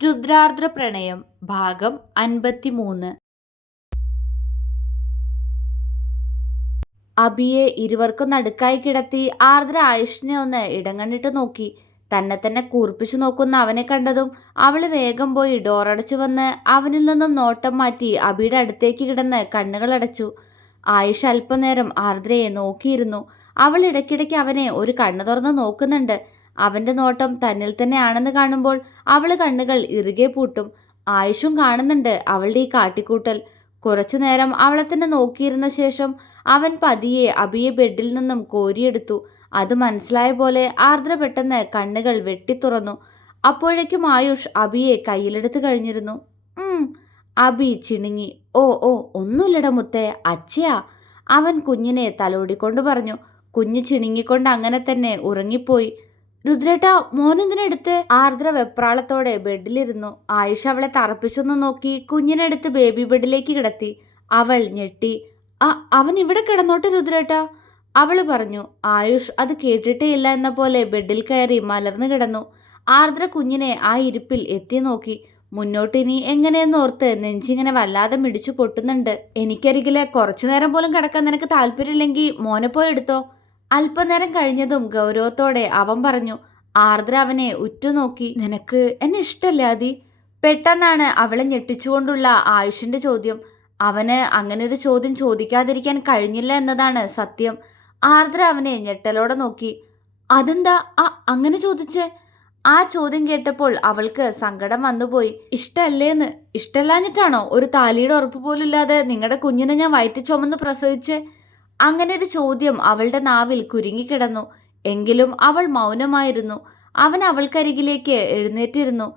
രുദ്രാർദ്ര പ്രണയം ഭാഗം 53. അബിയെ ഇരുവർക്കും നടുക്കായി കിടത്തി ആർദ്ര ആയുഷിനെ ഒന്ന് ഇടം കണ്ടിട്ട് നോക്കി. തന്നെ തന്നെ കൂർപ്പിച്ചു നോക്കുന്ന അവനെ കണ്ടതും അവള് വേഗം പോയി ഡോറടച്ചു വന്ന് അവനിൽ നിന്നും നോട്ടം മാറ്റി അബിയുടെ അടുത്തേക്ക് കിടന്ന് കണ്ണുകളടച്ചു. ആയുഷ് അല്പനേരം ആർദ്രയെ നോക്കിയിരുന്നു. അവൾ ഇടയ്ക്കിടയ്ക്ക് അവനെ ഒരു കണ്ണു തുറന്ന് നോക്കുന്നുണ്ട്. അവന്റെ നോട്ടം തന്നിൽ തന്നെ ആണെന്ന് കാണുമ്പോൾ അവള് കണ്ണുകൾ ഇറുകെ പൂട്ടും. ആയുഷും കാണുന്നുണ്ട് അവളുടെ ഈ കാട്ടിക്കൂട്ടൽ. കുറച്ചു നേരം അവളെ തന്നെ നോക്കിയിരുന്ന ശേഷം അവൻ പതിയെ അബിയെ ബെഡിൽ നിന്നും കോരിയെടുത്തു. അത് മനസ്സിലായ പോലെ ആർദ്ര പെട്ടെന്ന് കണ്ണുകൾ വെട്ടിത്തുറന്നു. അപ്പോഴേക്കും ആയുഷ് അബിയെ കയ്യിലെടുത്ത് കഴിഞ്ഞിരുന്നു. അബി ചിണുങ്ങി. ഓ ഓ ഒന്നുമില്ലട മുത്തേ, അച്ഛയാ, അവൻ കുഞ്ഞിനെ തലോടിക്കൊണ്ട് പറഞ്ഞു. കുഞ്ഞ് ചിണുങ്ങിക്കൊണ്ട് അങ്ങനെ തന്നെ ഉറങ്ങിപ്പോയി. രുദ്രേട്ടാ, മോനെന്തിനെടുത്ത്? ആർദ്ര വെപ്രാളത്തോടെ ബെഡിലിരുന്നു. ആയുഷ് അവളെ തറപ്പിച്ചൊന്ന് നോക്കി കുഞ്ഞിനെടുത്ത് ബേബി ബെഡിലേക്ക് കിടത്തി. അവൾ ഞെട്ടി. അവൻ ഇവിടെ കിടന്നോട്ടെ രുദ്രേട്ടാ, അവള് പറഞ്ഞു. ആയുഷ് അത് കേട്ടിട്ടേ ഇല്ല എന്ന പോലെ ബെഡിൽ കയറി മലർന്നു കിടന്നു. ആർദ്ര കുഞ്ഞിനെ ആ ഇരിപ്പിൽ എത്തി നോക്കി. മുന്നോട്ടിനി എങ്ങനെയെന്നോർത്ത് നെഞ്ചിങ്ങനെ വല്ലാതെ മിടിച്ചു പൊട്ടുന്നുണ്ട്. എനിക്കരികില് കുറച്ചു നേരം പോലും കിടക്കാൻ നിനക്ക് താല്പര്യമില്ലെങ്കിൽ മോനെ പോയി എടുത്തോ. അല്പനേരം കഴിഞ്ഞതും ഗൗരവത്തോടെ അവൻ പറഞ്ഞു. ആർദ്ര അവനെ ഉറ്റുനോക്കി. നിനക്ക് എന്നെ ഇഷ്ടല്ലേ ആദി? പെട്ടെന്നാണ് അവളെ ഞെട്ടിച്ചുകൊണ്ടുള്ള ആയുഷിന്റെ ചോദ്യം. അവന് അങ്ങനെ ഒരു ചോദ്യം ചോദിക്കാതിരിക്കാൻ കഴിഞ്ഞില്ല എന്നതാണ് സത്യം. ആർദ്ര അവനെ ഞെട്ടലോടെ നോക്കി. അതെന്താ അങ്ങനെ ചോദിച്ചേ? ആ ചോദ്യം കേട്ടപ്പോൾ അവൾക്ക് സങ്കടം വന്നുപോയി. ഇഷ്ടല്ലേന്ന്? ഇഷ്ടല്ലാഞ്ഞിട്ടാണോ ഒരു താലിയുടെ ഉറപ്പ് പോലില്ലാതെ നിങ്ങളുടെ കുഞ്ഞിനെ ഞാൻ വയറ്റി ചുമന്ന് പ്രസവിച്ചേ? അങ്ങനെ ഒരു ചോദ്യം അവളുടെ നാവിൽ കുരുങ്ങിക്കിടന്നു. എങ്കിലും അവൾ മൗനമായിരുന്നു. അവൻ അവൾക്കരികിലേക്ക് എഴുന്നേറ്റിരുന്നു.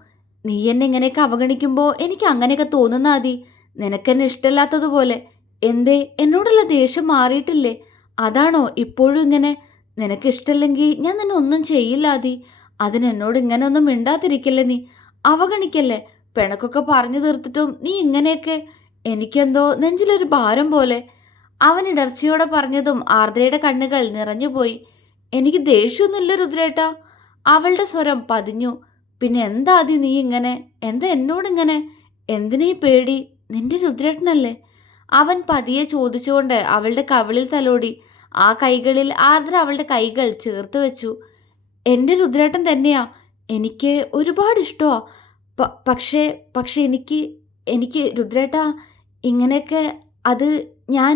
നീ എന്നെ ഇങ്ങനെയൊക്കെ അവഗണിക്കുമ്പോൾ എനിക്ക് അങ്ങനെയൊക്കെ തോന്നുന്ന ആദി. നിനക്കെന്നെ ഇഷ്ടമില്ലാത്തതുപോലെ. എന്തേ, എന്നോടുള്ള ദേഷ്യം മാറിയിട്ടില്ലേ? അതാണോ ഇപ്പോഴും ഇങ്ങനെ? നിനക്ക് ഇഷ്ടമില്ലെങ്കിൽ ഞാൻ നിന്നെ ഒന്നും ചെയ്യില്ല ആദി. അതിനെന്നോട് ഇങ്ങനെ ഒന്നും മിണ്ടാതിരിക്കല്ലേ നീ. അവഗണിക്കല്ലേ. പിണക്കൊക്കെ പറഞ്ഞു തീർത്തിട്ടും നീ ഇങ്ങനെയൊക്കെ. എനിക്കെന്തോ നെഞ്ചിലൊരു ഭാരം പോലെ. അവൻ ഇടർച്ചയോടെ പറഞ്ഞതും ആർദ്രയുടെ കണ്ണുകൾ നിറഞ്ഞുപോയി. എനിക്ക് ദേഷ്യമൊന്നുമില്ല രുദ്രേട്ടാ. അവളുടെ സ്വരം പതിഞ്ഞു. പിന്നെ എന്താ ആദി നീ ഇങ്ങനെ? എന്താ എന്നോടിങ്ങനെ? എന്തിനീ പേടി? നിന്റെ രുദ്രേട്ടനല്ലേ? അവൻ പതിയെ ചോദിച്ചുകൊണ്ട് അവളുടെ കവിളിൽ തലോടി. ആ കൈകളിൽ ആർദ്ര അവളുടെ കൈകൾ ചേർത്ത് വെച്ചു. എൻ്റെ രുദ്രേട്ടൻ തന്നെയാ. എനിക്ക് ഒരുപാട് ഇഷ്ടമാ. പക്ഷേ പക്ഷേ എനിക്ക് എനിക്ക് രുദ്രേട്ടാ ഇങ്ങനെയൊക്കെ അത് ഞാൻ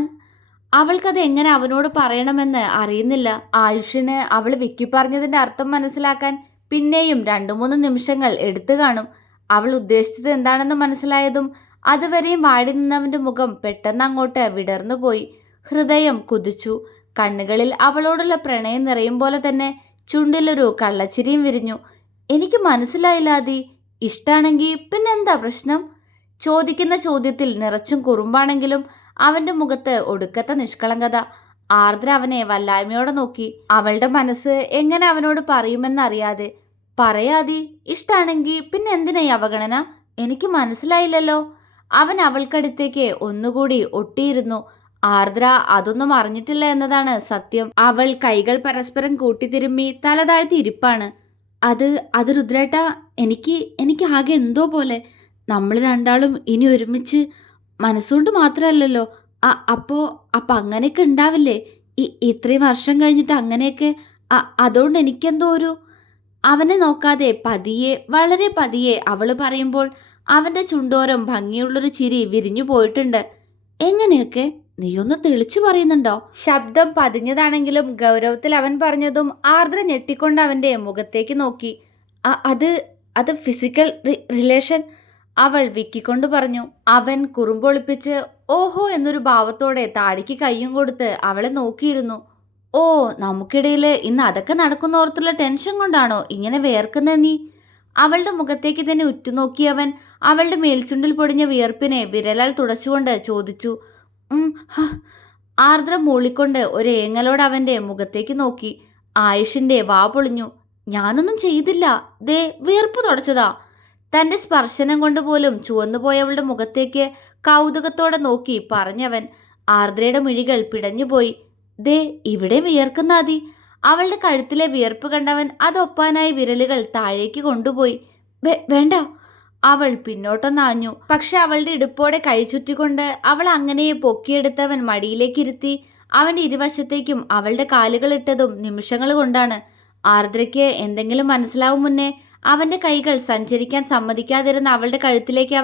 അവൾക്കത് എങ്ങനെ അവനോട് പറയണമെന്ന് അറിയുന്നില്ല. ആയുഷിന് അവൾ വിക്കി പറഞ്ഞതിന്റെ അർത്ഥം മനസ്സിലാക്കാൻ പിന്നെയും 2-3 നിമിഷങ്ങൾ എടുത്തു കാണും. അവൾ ഉദ്ദേശിച്ചത് എന്താണെന്ന് മനസ്സിലായതും അതുവരെയും വാടി നിന്നവന്റെ മുഖം പെട്ടെന്ന് അങ്ങോട്ട് വിടർന്നുപോയി. ഹൃദയം കുതിച്ചു. കണ്ണുകളിൽ അവളോടുള്ള പ്രണയം നിറയും പോലെ തന്നെ ചുണ്ടിലൊരു കള്ളച്ചിരിയും വിരിഞ്ഞു. എനിക്ക് മനസ്സിലായില്ല ആദി. ഇഷ്ടാണെങ്കിൽ പിന്നെന്താ പ്രശ്നം? ചോദിക്കുന്ന ചോദ്യത്തിൽ നിറച്ചും കുറുമ്പാണെങ്കിലും അവന്റെ മുഖത്ത് ഒടുക്കത്തെ നിഷ്കളങ്കത. ആർദ്ര അവനെ വല്ലായ്മയോടെ നോക്കി. അവളുടെ മനസ്സ് എങ്ങനെ അവനോട് പറയുമെന്നറിയാതെ. പറയാതി, ഇഷ്ടാണെങ്കിൽ പിന്നെ എന്തിനാ ഈ അവഗണന? എനിക്ക് മനസ്സിലായില്ലല്ലോ. അവൻ അവൾക്കടുത്തേക്ക് ഒന്നുകൂടി ഒട്ടിയിരുന്നു. ആർദ്ര അതൊന്നും അറിഞ്ഞിട്ടില്ല എന്നതാണ് സത്യം. അവൾ കൈകൾ പരസ്പരം കൂട്ടിത്തിരുമ്മി തല താഴ്ത്തി ഇരിപ്പാണ്. അത് രുദ്രേട്ടാ, എനിക്ക് ആകെ എന്തോ പോലെ. നമ്മൾ രണ്ടാളും ഇനി ഒരുമിച്ച് മനസ്സുകൊണ്ട് മാത്രമല്ലല്ലോ. അപ്പോ അങ്ങനെയൊക്കെ ഉണ്ടാവില്ലേ? ഇത്രയും വർഷം കഴിഞ്ഞിട്ട് അങ്ങനെയൊക്കെ. അതുകൊണ്ട് എനിക്കെന്തോ ഒരു. അവനെ നോക്കാതെ പതിയെ, വളരെ പതിയെ അവള് പറയുമ്പോൾ അവന്റെ ചുണ്ടോരം ഭംഗിയുള്ളൊരു ചിരി വിരിഞ്ഞു പോയിട്ടുണ്ട്. എങ്ങനെയൊക്കെ? നീയൊന്ന് തെളിച്ചു പറയുന്നുണ്ടോ? ശബ്ദം പതിഞ്ഞതാണെങ്കിലും ഗൗരവത്തിൽ അവൻ പറഞ്ഞതും ആർദ്ര ഞെട്ടിക്കൊണ്ട് അവന്റെ മുഖത്തേക്ക് നോക്കി. അത് ഫിസിക്കൽ റിലേഷൻ, അവൾ വിക്കിക്കൊണ്ട് പറഞ്ഞു. അവൻ കുറുമ്പൊളിപ്പിച്ച് ഓഹോ എന്നൊരു ഭാവത്തോടെ താടിക്ക് കയ്യും കൊടുത്ത് അവളെ നോക്കിയിരുന്നു. ഓ, നമുക്കിടയിൽ ഇന്ന് അതൊക്കെ നടക്കുന്നോർത്തുള്ള ടെൻഷൻ കൊണ്ടാണോ ഇങ്ങനെ വേർക്കുന്നേ നീ? അവളുടെ മുഖത്തേക്ക് തന്നെ ഉറ്റുനോക്കിയവൻ അവളുടെ മേൽച്ചുണ്ടിൽ പൊടിഞ്ഞ വിയർപ്പിനെ വിരലാൽ തുടച്ചുകൊണ്ട് ചോദിച്ചു. ആർദ്ര മൂളിക്കൊണ്ട് ഒരു ഏങ്ങലോട് അവന്റെ മുഖത്തേക്ക് നോക്കി. ആയുഷിന്റെ വാ പൊളിഞ്ഞു. ഞാനൊന്നും ചെയ്തില്ല, ദേ വിയർപ്പ് തുടച്ചതാ. തന്റെ സ്പർശനം കൊണ്ട് പോലും ചുവന്നുപോയവളുടെ മുഖത്തേക്ക് കൗതുകത്തോടെ നോക്കി പറഞ്ഞവൻ. ആർദ്രയുടെ മിഴികൾ പിടഞ്ഞുപോയി. ദേ ഇവിടെ വിയർക്കുന്ന ആദി. അവളുടെ കഴുത്തിലെ വിയർപ്പ് കണ്ടവൻ അതൊപ്പാനായി വിരലുകൾ താഴേക്ക് കൊണ്ടുപോയി. വേണ്ട. അവൾ പിന്നോട്ടൊന്നാഞ്ഞു. പക്ഷെ അവളുടെ ഇടുപ്പോടെ കൈ ചുറ്റിക്കൊണ്ട് അവൾ അങ്ങനെ പൊക്കിയെടുത്തവൻ മടിയിലേക്കിരുത്തി അവന്റെ ഇരുവശത്തേക്കും അവളുടെ കാലുകൾ ഇട്ടതും നിമിഷങ്ങൾ കൊണ്ടാണ്. ആർദ്രയ്ക്ക് എന്തെങ്കിലും മനസ്സിലാവും മുന്നേ അവന്റെ കൈകൾ സഞ്ചരിക്കാൻ സമ്മതിക്കാതിരുന്ന അവളുടെ കഴുത്തിലേക്ക്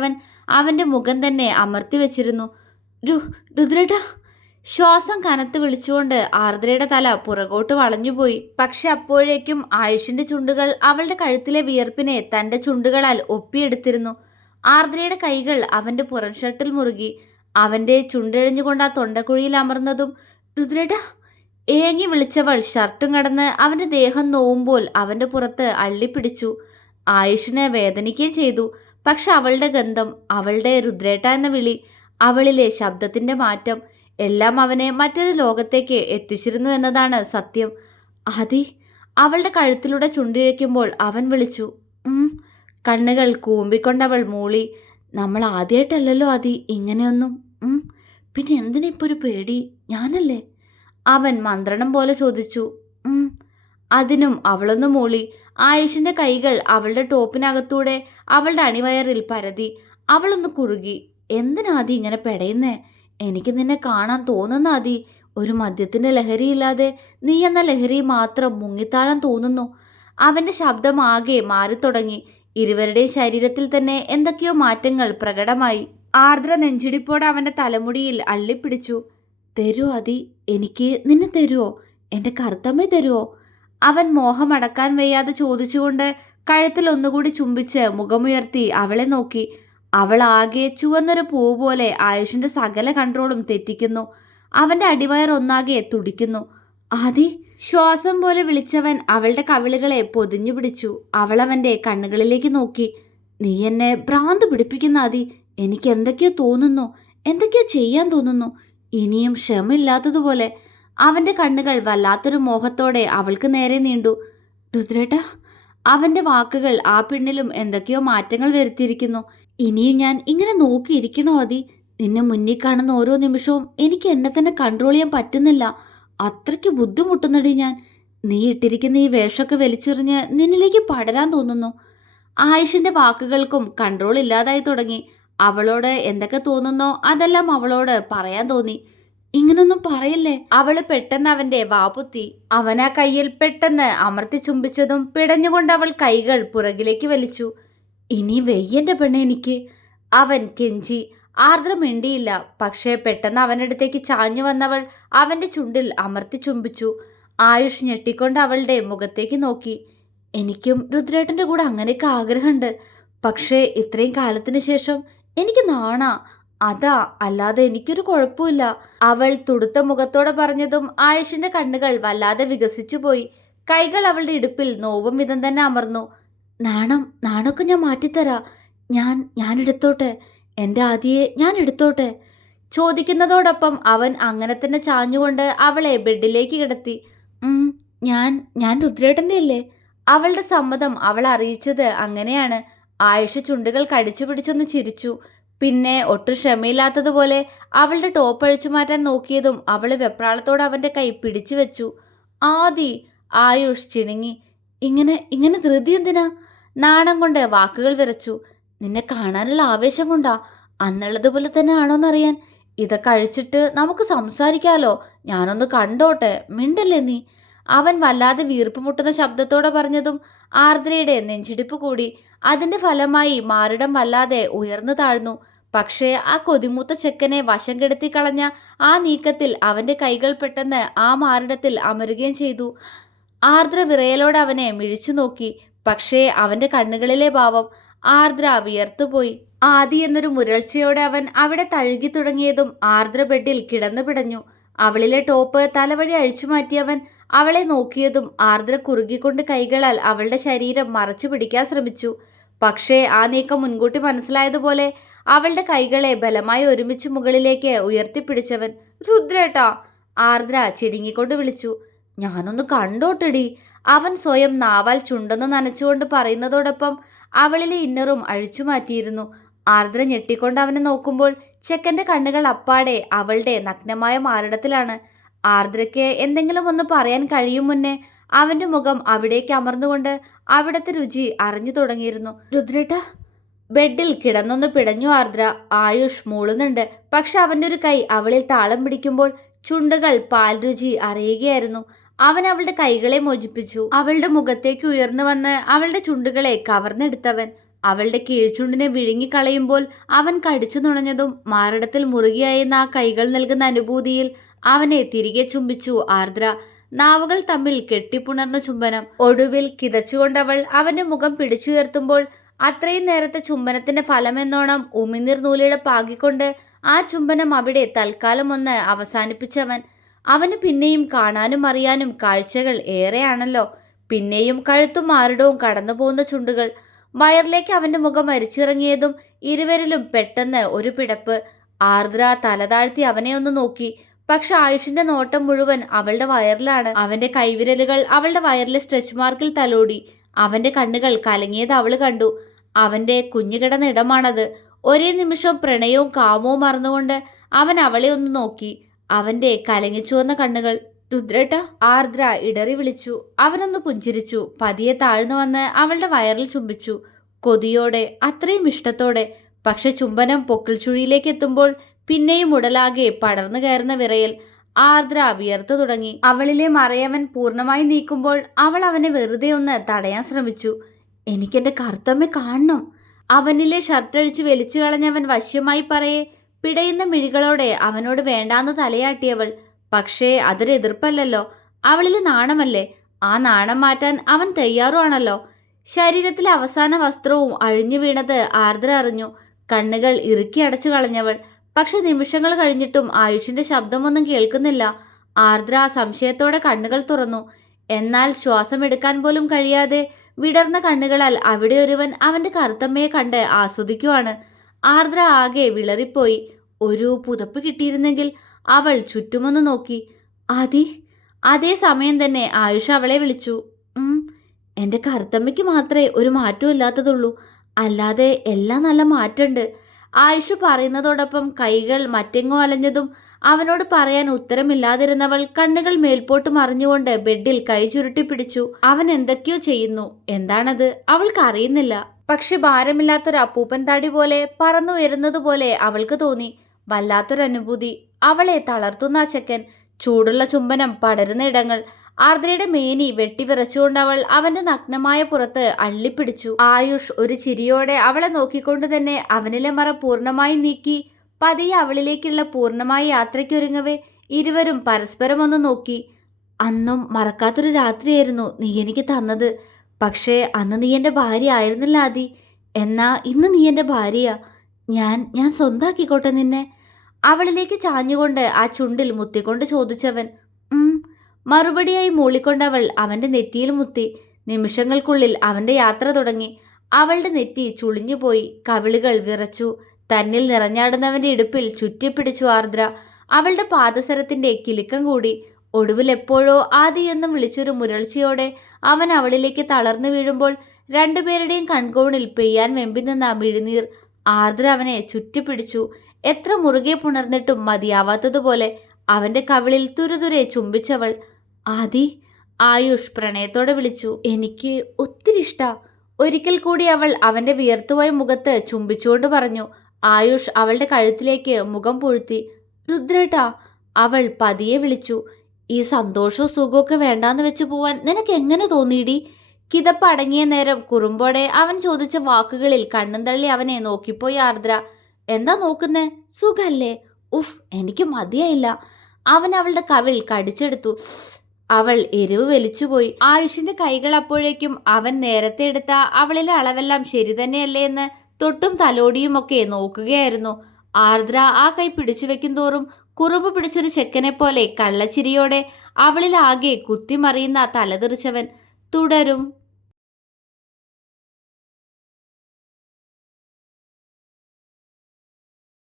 അവന്റെ മുഖം തന്നെ അമർത്തി വെച്ചിരുന്നു. രുദ്രേട്ടാ! ശ്വാസം കനത്ത് വിളിച്ചുകൊണ്ട് ആർദ്രയുടെ തല പുറകോട്ട് വളഞ്ഞുപോയി. പക്ഷെ അപ്പോഴേക്കും ആയുഷിന്റെ ചുണ്ടുകൾ അവളുടെ കഴുത്തിലെ വിയർപ്പിനെ തന്റെ ചുണ്ടുകളാൽ ഒപ്പിയെടുത്തിരുന്നു. ആർദ്രയുടെ കൈകൾ അവന്റെ പുറം ഷർട്ടിൽ മുറുകി. അവന്റെ ചുണ്ടെഴിഞ്ഞുകൊണ്ട് ആ തൊണ്ടക്കുഴിയിൽ അമർന്നതും രുദ്രേട്ടാ! ഏങ്ങി വിളിച്ചവൾ ഷർട്ടും കടന്ന് അവന്റെ ദേഹം നോവുമ്പോൾ അവന്റെ പുറത്ത് അള്ളിപ്പിടിച്ചു. ആയുഷിന് വേദനിക്കുകയും ചെയ്തു. പക്ഷെ അവളുടെ ഗന്ധം, അവളുടെ രുദ്രേട്ട എന്ന വിളി, അവളിലെ ശബ്ദത്തിന്റെ മാറ്റം എല്ലാം അവനെ മറ്റൊരു ലോകത്തേക്ക് എത്തിച്ചിരുന്നു എന്നതാണ് സത്യം. ആദി! അവളുടെ കഴുത്തിലൂടെ ചുണ്ടിഴയ്ക്കുമ്പോൾ അവൻ വിളിച്ചു. കണ്ണുകൾ കൂമ്പിക്കൊണ്ടവൾ മൂളി. നമ്മൾ ആദ്യമായിട്ടല്ലല്ലോ ആദി ഇങ്ങനെയൊന്നും. പിന്നെ എന്തിനിപ്പോൾ ഒരു പേടി? ഞാനല്ലേ? അവൻ മന്ത്രണം പോലെ ചോദിച്ചു. അതിനും അവളൊന്ന് മൂളി. ആയുഷിന്റെ കൈകൾ അവളുടെ ടോപ്പിനകത്തൂടെ അവളുടെ അണിവയറിൽ പരതി. അവളൊന്ന് കുറുകി. എന്തിനാദി ഇങ്ങനെ പെടയുന്നേ? എനിക്ക് നിന്നെ കാണാൻ തോന്നുന്ന ആദി. ഒരു മദ്യത്തിന്റെ ലഹരിയില്ലാതെ നീ എന്ന ലഹരി മാത്രം മുങ്ങിത്താഴാൻ തോന്നുന്നു. അവന്റെ ശബ്ദം ആകെ മാറിത്തുടങ്ങി. ഇരുവരുടെയും ശരീരത്തിൽ തന്നെ എന്തൊക്കെയോ മാറ്റങ്ങൾ പ്രകടമായി. ആർദ്ര നെഞ്ചിടിപ്പോടെ അവന്റെ തലമുടിയിൽ അള്ളിപ്പിടിച്ചു. തരുമോ ആദി? എനിക്ക് നിന്നെ തരുമോ? എൻ്റെ കറുത്തമ്മ തരുമോ? അവൻ മോഹമടക്കാൻ വയ്യാതെ ചോദിച്ചുകൊണ്ട് കഴുത്തിൽ ഒന്നുകൂടി ചുംബിച്ച് മുഖമുയർത്തി അവളെ നോക്കി. അവൾ ആകെ ചുവന്നൊരു പൂ പോലെ ആയുഷിന്റെ സകല കൺട്രോളും തെറ്റിക്കുന്നു. അവന്റെ അടിവയർ ഒന്നാകെ തുടിക്കുന്നു. ആദി! ശ്വാസം പോലെ വിളിച്ചവൻ അവളുടെ കവിളുകളെ പൊതിഞ്ഞു പിടിച്ചു. അവൾ അവന്റെ കണ്ണുകളിലേക്ക് നോക്കി. നീ എന്നെ ഭ്രാന്ത് പിടിപ്പിക്കുന്ന ആദി. എനിക്ക് എന്തൊക്കെയോ തോന്നുന്നു, എന്തൊക്കെയോ ചെയ്യാൻ തോന്നുന്നു. ഇനിയും ക്ഷമയില്ലാത്തതുപോലെ. അവന്റെ കണ്ണുകൾ വല്ലാത്തൊരു മോഹത്തോടെ അവൾക്ക് നേരെ നീണ്ടു. രുദ്രേട്ടാ! അവന്റെ വാക്കുകൾ ആ പെണ്ണിലും എന്തൊക്കെയോ മാറ്റങ്ങൾ വരുത്തിയിരിക്കുന്നു. ഇനിയും ഞാൻ ഇങ്ങനെ നോക്കിയിരിക്കണോ ആദി? നിന്നെ മുന്നിൽ കാണുന്ന ഓരോ നിമിഷവും എനിക്ക് എന്നെ തന്നെ കൺട്രോൾ ചെയ്യാൻ പറ്റുന്നില്ല. അത്രയ്ക്ക് ബുദ്ധിമുട്ടുന്നടി ഞാൻ. നീ ഇട്ടിരിക്കുന്ന ഈ വേഷമൊക്കെ വലിച്ചെറിഞ്ഞ് നിന്നിലേക്ക് പടരാൻ തോന്നുന്നു. ആയുഷിന്റെ വാക്കുകൾക്കും കൺട്രോൾ ഇല്ലാതായി തുടങ്ങി. അവളോട് എന്തൊക്കെ തോന്നുന്നോ അതെല്ലാം അവളോട് പറയാൻ തോന്നി. ഇങ്ങനൊന്നും പറയല്ലേ? അവള് പെട്ടെന്ന് അവന്റെ വാപുത്തി. അവൻ ആ കയ്യിൽ പെട്ടെന്ന് അമർത്തി ചുംബിച്ചതും പിടഞ്ഞുകൊണ്ട് അവൾ കൈകൾ പുറകിലേക്ക് വലിച്ചു. ഇനി വെയ്യന്റെ പെണ്ണെ എനിക്ക്, അവൻ കെഞ്ചി. ആർദ്ര മിണ്ടിയില്ല. പക്ഷേ പെട്ടെന്ന് അവനടുത്തേക്ക് ചാഞ്ഞു വന്നവൾ അവന്റെ ചുണ്ടിൽ അമർത്തി ചുംബിച്ചു. ആയുഷ് ഞെട്ടിക്കൊണ്ട് അവളുടെ മുഖത്തേക്ക് നോക്കി. എനിക്കും രുദ്രേട്ടന്റെ കൂടെ അങ്ങനെയൊക്കെ ആഗ്രഹമുണ്ട്. പക്ഷേ ഇത്രയും കാലത്തിന് ശേഷം എനിക്ക് നാണാ. അതാ, അല്ലാതെ എനിക്കൊരു കുഴപ്പമില്ല. അവൾ തുടുത്ത മുഖത്തോടെ പറഞ്ഞതും ആയുഷിന്റെ കണ്ണുകൾ വല്ലാതെ വികസിച്ചു പോയി. കൈകൾ അവളുടെ ഇടുപ്പിൽ നോവും വിധം തന്നെ അമർന്നു. നാണൊക്കെ ഞാൻ മാറ്റിത്തരാം. ഞാൻ എടുത്തോട്ടെ? എൻ്റെ ആദിയെ ഞാൻ എടുത്തോട്ടെ? ചോദിക്കുന്നതോടൊപ്പം അവൻ അങ്ങനെ തന്നെ ചാഞ്ഞുകൊണ്ട് അവളെ ബെഡിലേക്ക് കിടത്തി. ഞാൻ രുദ്രേട്ടൻ്റെ അല്ലേ? അവളുടെ സമ്മതം അവൾ അറിയിച്ചത് അങ്ങനെയാണ്. ആയുഷ് ചുണ്ടുകൾ കടിച്ചു പിടിച്ചൊന്ന് ചിരിച്ചു. പിന്നെ ഒട്ടും ക്ഷമയില്ലാത്തതുപോലെ അവളുടെ ടോപ്പ് അഴിച്ചു മാറ്റാൻ നോക്കിയതും അവൾ വെപ്രാളത്തോടെ അവൻ്റെ കൈ പിടിച്ചു വെച്ചു. ആദി! ആയുഷ് ചിണുങ്ങി. ഇങ്ങനെ ധൃതി എന്തിനാ? നാണം കൊണ്ട് വാക്കുകൾ വിറച്ചു. നിന്നെ കാണാനുള്ള ആവേശം കൊണ്ടാ. അന്നുള്ളതുപോലെ തന്നെ ആണോന്നറിയാൻ. ഇതൊക്കെ അഴിച്ചിട്ട് നമുക്ക് സംസാരിക്കാലോ. ഞാനൊന്ന് കണ്ടോട്ടെ. മിണ്ടല്ലേ നീ? അവൻ വല്ലാതെ വീർപ്പ് മുട്ടുന്ന ശബ്ദത്തോടെ പറഞ്ഞതും ആർദ്രയുടെ നെഞ്ചിടിപ്പ് കൂടി. അതിന്റെ ഫലമായി മാറിടം വല്ലാതെ ഉയർന്നു താഴ്ന്നു. പക്ഷേ ആ കൊതിമൂത്ത ചെക്കനെ വശം കെടുത്തി കളഞ്ഞ ആ നീക്കത്തിൽ അവന്റെ കൈകൾ പെട്ടെന്ന് ആ മാറിടത്തിൽ അമരുകയും ചെയ്തു. ആർദ്ര വിറയലോടെ അവനെ മിഴിച്ചു നോക്കി. പക്ഷേ അവന്റെ കണ്ണുകളിലെ ഭാവം ആർദ്ര വിയർത്തുപോയി. ആദി എന്നൊരു മുരൾച്ചയോടെ അവൻ അവിടെ തഴുകി തുടങ്ങിയതും ആർദ്ര ബെഡിൽ കിടന്നു പിടഞ്ഞു. അവളിലെ ടോപ്പ് തലവഴി അഴിച്ചു മാറ്റിയവൻ അവളെ നോക്കിയതും ആർദ്ര കുറുകിക്കൊണ്ട് കൈകളാൽ അവളുടെ ശരീരം മറച്ചു പിടിക്കാൻ ശ്രമിച്ചു. പക്ഷേ ആ നീക്കം മുൻകൂട്ടി മനസ്സിലായതുപോലെ അവളുടെ കൈകളെ ബലമായി ഒരുമിച്ച് മുകളിലേക്ക് ഉയർത്തിപ്പിടിച്ചവൻ. രുദ്രേട്ടാ! ആർദ്ര ചിടുങ്ങിക്കൊണ്ട് വിളിച്ചു. ഞാനൊന്ന് കണ്ടോട്ടെടി. അവൻ സ്വയം നാവാൽ ചുണ്ടൊന്ന് നനച്ചുകൊണ്ട് പറയുന്നതോടൊപ്പം അവളിലെ ഇന്നറും അഴിച്ചു മാറ്റിയിരുന്നു. ആർദ്ര ഞെട്ടിക്കൊണ്ട് അവനെ നോക്കുമ്പോൾ ചെക്കൻ്റെ കണ്ണുകൾ അപ്പാടെ അവളുടെ നഗ്നമായ മാറിടത്തിലാണ്. ആർദ്രയ്ക്ക് എന്തെങ്കിലും ഒന്ന് പറയാൻ കഴിയും മുന്നേ അവൻ്റെ മുഖം അവിടേക്ക് അമർന്നുകൊണ്ട് അവിടുത്തെ രുചി അറിഞ്ഞു തുടങ്ങിയിരുന്നു. രുദ്രേട്ടാ! ബെഡിൽ കിടന്നൊന്ന് പിടഞ്ഞു ആർദ്ര. ആയുഷ് മൂളുന്നുണ്ട്. പക്ഷെ അവന്റെ ഒരു കൈ അവളിൽ താളം പിടിക്കുമ്പോൾ ചുണ്ടുകൾ പാൽ രുചി അറിയുകയായിരുന്നു. അവൻ അവളുടെ കൈകളെ മോചിപ്പിച്ചു. അവളുടെ മുഖത്തേക്ക് ഉയർന്നു വന്ന് അവളുടെ ചുണ്ടുകളെ കവർന്നെടുത്തവൻ അവളുടെ കീഴ്ചുണ്ടിനെ വിഴുങ്ങിക്കളയുമ്പോൾ അവൻ കടിച്ചു നുണഞ്ഞതും മാറിടത്തിൽ മുറുകിയായിരുന്ന ആ കൈകൾ നൽകുന്ന അനുഭൂതിയിൽ അവനെ തിരികെ ചുംബിച്ചു ആർദ്ര. നാവുകൾ തമ്മിൽ കെട്ടിപ്പുണർന്ന ചുംബനം. ഒടുവിൽ കിതച്ചുകൊണ്ടവൾ അവന്റെ മുഖം പിടിച്ചുയർത്തുമ്പോൾ അത്രയും നേരത്തെ ചുംബനത്തിന്റെ ഫലമെന്നോണം ഉമിനീർ നൂലിടെ പാകിക്കൊണ്ട് ആ ചുംബനം അവിടെ തൽക്കാലം ഒന്ന് അവസാനിപ്പിച്ചവൻ. അവന് പിന്നെയും കാണാനും അറിയാനും കാഴ്ചകൾ ഏറെയാണല്ലോ. പിന്നെയും കഴുത്തും മാറിടവും കടന്നു പോകുന്ന ചുണ്ടുകൾ. വയറിലേക്ക് അവന്റെ മുഖം അരിച്ചിറങ്ങിയതും ഇരുവരിലും പെട്ടെന്ന് ഒരു പിടപ്പ്. ആർദ്ര തലതാഴ്ത്തി അവനെ ഒന്ന് നോക്കി. പക്ഷെ ആയുഷിന്റെ നോട്ടം മുഴുവൻ അവളുടെ വയറിലാണ്. അവന്റെ കൈവിരലുകൾ അവളുടെ വയറിലെ സ്ട്രെച്ച് മാർക്കിൽ തലോടി. അവന്റെ കണ്ണുകൾ കലങ്ങിയത് അവള് കണ്ടു. അവന്റെ കുഞ്ഞുകിടന്ന ഇടമാണത്. ഒരേ നിമിഷം പ്രണയവും കാമവും മറന്നുകൊണ്ട് അവൻ അവളെ ഒന്ന് നോക്കി. അവന്റെ കലങ്ങിച്ചുവന്ന കണ്ണുകൾ. രുദ്രേട്ട, ആർദ്ര ഇടറി വിളിച്ചു. അവനൊന്ന് പുഞ്ചിരിച്ചു. പതിയെ താഴ്ന്നു വന്ന് അവളുടെ വയറിൽ ചുംബിച്ചു. കൊതിയോടെ, അത്രയും ഇഷ്ടത്തോടെ. പക്ഷെ ചുംബനം പൊക്കിൾ ചുഴിയിലേക്ക് എത്തുമ്പോൾ പിന്നെയും ഉടലാകെ പടർന്നു കയറുന്ന വിറയൽ. ആർദ്ര വിയർത്തു തുടങ്ങി. അവളിലെ മറയവൻ പൂർണ്ണമായി നീക്കുമ്പോൾ അവൾ അവനെ വെറുതെ ഒന്ന് തടയാൻ ശ്രമിച്ചു. എനിക്കെന്റെ കറുത്തമ്മ കാണണം. അവനിലെ ഷർട്ടഴിച്ച് വലിച്ചു കളഞ്ഞവൻ വശ്യമായി പറയെ. പിടയുന്ന മിഴികളോടെ അവനോട് വേണ്ടാന്ന് തലയാട്ടിയവൾ. പക്ഷേ അതൊരു എതിർപ്പല്ലല്ലോ. അവളിലെ നാണമല്ലേ. ആ നാണം മാറ്റാൻ അവൻ തയ്യാറുമാണല്ലോ. ശരീരത്തിലെ അവസാന വസ്ത്രവും അഴിഞ്ഞു വീണത് ആർദ്ര അറിഞ്ഞു. കണ്ണുകൾ ഇറുക്കി അടച്ചു കളഞ്ഞവൾ. പക്ഷെ നിമിഷങ്ങൾ കഴിഞ്ഞിട്ടും ആയുഷിന്റെ ശബ്ദമൊന്നും കേൾക്കുന്നില്ല. ആർദ്ര സംശയത്തോടെ കണ്ണുകൾ തുറന്നു. എന്നാൽ ശ്വാസമെടുക്കാൻ പോലും കഴിയാതെ വിടർന്ന കണ്ണുകളാൽ അവിടെ ഒരുവൻ അവന്റെ കറുത്തമ്മയെ കണ്ട് ആസ്വദിക്കുവാണ്. ആർദ്ര ആകെ വിളറിപ്പോയി. ഒരു പുതപ്പ് കിട്ടിയിരുന്നെങ്കിൽ. അവൾ ചുറ്റുമൊന്ന് നോക്കി. ആദി. അതേ സമയം തന്നെ ആയുഷ് അവളെ വിളിച്ചു. എൻ്റെ കറുത്തമ്മയ്ക്ക് മാത്രമേ ഒരു മാറ്റവും ഇല്ലാത്തതുള്ളൂ. അല്ലാതെ എല്ലാം നല്ല മാറ്റമുണ്ട്. ആയുഷ് പറയുന്നതോടൊപ്പം കൈകൾ മറ്റെങ്ങോ അലഞ്ഞതും അവനോട് പറയാൻ ഉത്തരമില്ലാതിരുന്നവൾ കണ്ണുകൾ മേൽപോട്ട് മറിഞ്ഞുകൊണ്ട് ബെഡിൽ കൈ ചുരുട്ടി പിടിച്ചു. അവൻ എന്തൊക്കെയോ ചെയ്യുന്നു. എന്താണത് അവൾക്ക് അറിയുന്നില്ല. പക്ഷെ ഭാരമില്ലാത്തൊരു അപ്പൂപ്പൻ താടി പോലെ പറന്നുയരുന്നതുപോലെ അവൾക്ക് തോന്നി. വല്ലാത്തൊരനുഭൂതി. അവളെ തളർത്തുന്ന ആ ചെക്കൻ. ചൂടുള്ള ചുംബനം പടരുന്ന ഇടങ്ങൾ. ആർദ്രയുടെ മേനി വെട്ടിവിറച്ചുകൊണ്ട് അവൾ അവന്റെ നഗ്നമായ പുറത്ത് അള്ളിപ്പിടിച്ചു. ആയുഷ് ഒരു ചിരിയോടെ അവളെ നോക്കിക്കൊണ്ട് തന്നെ അവനിലെ മറ പൂർണ്ണമായി നീക്കി പതിയെ അവളിലേക്കുള്ള പൂർണ്ണമായ യാത്രയ്ക്കൊരുങ്ങവേ ഇരുവരും പരസ്പരം ഒന്ന് നോക്കി. അന്നും മറക്കാത്തൊരു രാത്രിയായിരുന്നു നീ എനിക്ക് തന്നത്. പക്ഷേ അന്ന് നീ എൻ്റെ ഭാര്യ ആയിരുന്നില്ല ആദി. എന്നാ ഇന്ന് നീ എൻ്റെ ഭാര്യയാ. ഞാൻ സ്വന്താക്കിക്കോട്ടെ നിന്നെ. അവളിലേക്ക് ചാഞ്ഞുകൊണ്ട് ആ ചുണ്ടിൽ മുത്തിക്കൊണ്ട് ചോദിച്ചവൻ. മറുപടിയായി മൂളിക്കൊണ്ടവൾ അവന്റെ നെറ്റിയിൽ മുത്തി. നിമിഷങ്ങൾക്കുള്ളിൽ അവന്റെ യാത്ര തുടങ്ങി. അവളുടെ നെറ്റി ചുളിഞ്ഞുപോയി. കവിളുകൾ വിറച്ചു. തന്നിൽ നിറഞ്ഞാടുന്നവന്റെ ഇടുപ്പിൽ ചുറ്റിപ്പിടിച്ചു ആർദ്ര. അവളുടെ പാദസരത്തിന്റെ കിലുക്കം കൂടി. ഒടുവിൽ എപ്പോഴോ ആദി എന്നും വിളിച്ചൊരു മുരൾച്ചയോടെ അവൻ അവളിലേക്ക് തളർന്നു വീഴുമ്പോൾ രണ്ടുപേരുടെയും കൺകോണിൽ പെയ്യാൻ വെമ്പി നിന്ന മിഴിനീർ. ആർദ്ര അവനെ ചുറ്റിപ്പിടിച്ചു. എത്ര മുറുകെ പുണർന്നിട്ടും മതിയാവാത്തതുപോലെ അവന്റെ കവിളിൽ തുരുതുരെ ചുംബിച്ചവൾ. ആദി. ആയുഷ് പ്രണയത്തോടെ വിളിച്ചു. എനിക്ക് ഒത്തിരി ഇഷ്ടാ. ഒരിക്കൽ കൂടി അവൾ അവന്റെ വിയർത്തുപോയ മുഖത്ത് ചുംബിച്ചുകൊണ്ട് പറഞ്ഞു. ആയുഷ് അവളുടെ കഴുത്തിലേക്ക് മുഖം പൂഴ്ത്തി. രുദ്രേട്ടാ, അവൾ പതിയെ വിളിച്ചു. ഈ സന്തോഷവും സുഖമൊക്കെ വേണ്ടാന്ന് വെച്ച് പോവാൻ നിനക്ക് എങ്ങനെ തോന്നിയിടി? കിതപ്പ് അടങ്ങിയ നേരം കുറുമ്പോടെ അവൻ ചോദിച്ച വാക്കുകളിൽ കണ്ണും തള്ളി അവനെ നോക്കിപ്പോയി ആർദ്ര. എന്താ നോക്കുന്നേ? സുഖല്ലേ? ഉഫ്, എനിക്ക് മതിയായില്ല. അവൻ അവളുടെ കവിൾ കടിച്ചെടുത്തു. അവൾ എരിവ് വലിച്ചുപോയി. ആയുഷിന്റെ കൈകൾ അപ്പോഴേക്കും അവൻ നേരത്തെ എടുത്ത അവളിലെ അളവെല്ലാം ശരി തന്നെയല്ലേ എന്ന് തൊട്ടും തലോടിയുമൊക്കെ നോക്കുകയായിരുന്നു. ആർദ്ര ആ കൈ പിടിച്ചു വെക്കും തോറും കുറുമ്പ് പിടിച്ചൊരു ചെക്കനെ പോലെ കള്ളച്ചിരിയോടെ അവളിലാകെ കുത്തിമറിയുന്ന തലതെറിച്ചവൻ. തുടരും.